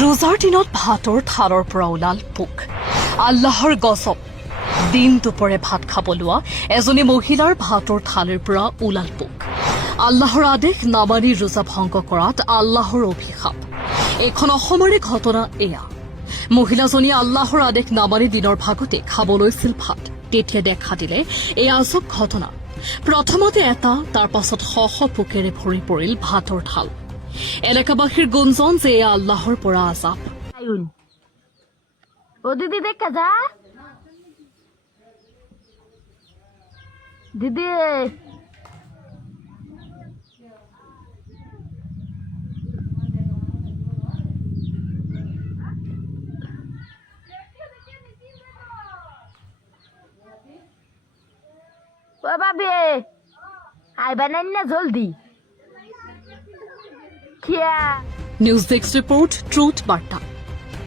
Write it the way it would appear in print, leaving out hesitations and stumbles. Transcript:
ৰোজাৰ দিনত ভাতৰ থালৰ পৰা ওলাল পোক। আল্লাহৰ গজব। দিন দুপৰে ভাত খাব লোৱা এজনী মহিলাৰ ভাতৰ থালিৰ পৰা ওলাল পোক। আল্লাহৰ আদেশ নামানি ৰোজা ভংগ কৰাত আল্লাহৰ অভিশাপ। এইখন অসমৰে ঘটনা এয়া। মহিলাজনীয়ে আল্লাহৰ আদেশ নামানি দিনৰ ভাগতে খাব লৈছিল ভাত। তেতিয়া দেখা দিলে এই আজব ঘটনা। প্ৰথমতে এটা, তাৰ পাছত শ পোকেৰে ভৰি পৰিল ভাতৰ থাল। এলেকাবাসীৰ গুঞ্জন যে এয়া আল্লাহৰ পৰা আজাব। ও দিদি দেখা যা দিদি ও বাবি আইবা নাই না জলদি কিয়া নিউজ ডেস্ক রিপোর্ট, ট্রুথ বার্তা।